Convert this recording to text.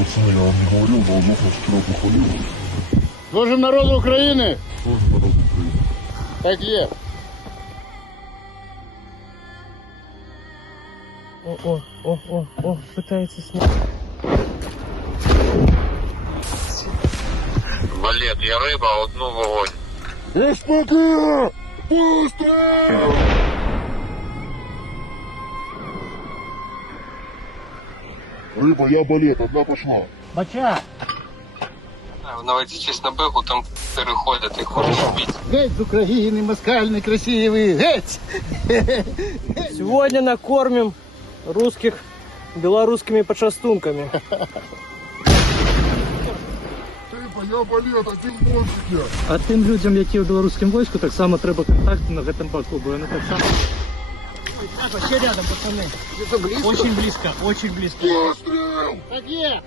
пацаны, я вам не говорил, но Азов нас вчера похвалил. Служим народу України! Тоже народ Украины. Так є. О, пытается снять. Валет, я риба, одну вогонь. СПГ! Пострел! Рыба, я балет, одна пошла. Бача! Наведитесь на бегу, там переходять і хочуть вбити. Геть з України, москаль некрасивий! Геть! Сегодня накормим русских белорусскими почастунками. Рыба, я балет, один бончик я. А тим людям, які в білоруському війську, так само треба контакти на цьому боку, бо вони так само. Вообще рядом, пацаны. Очень близко, очень близко. Пострел! Так є!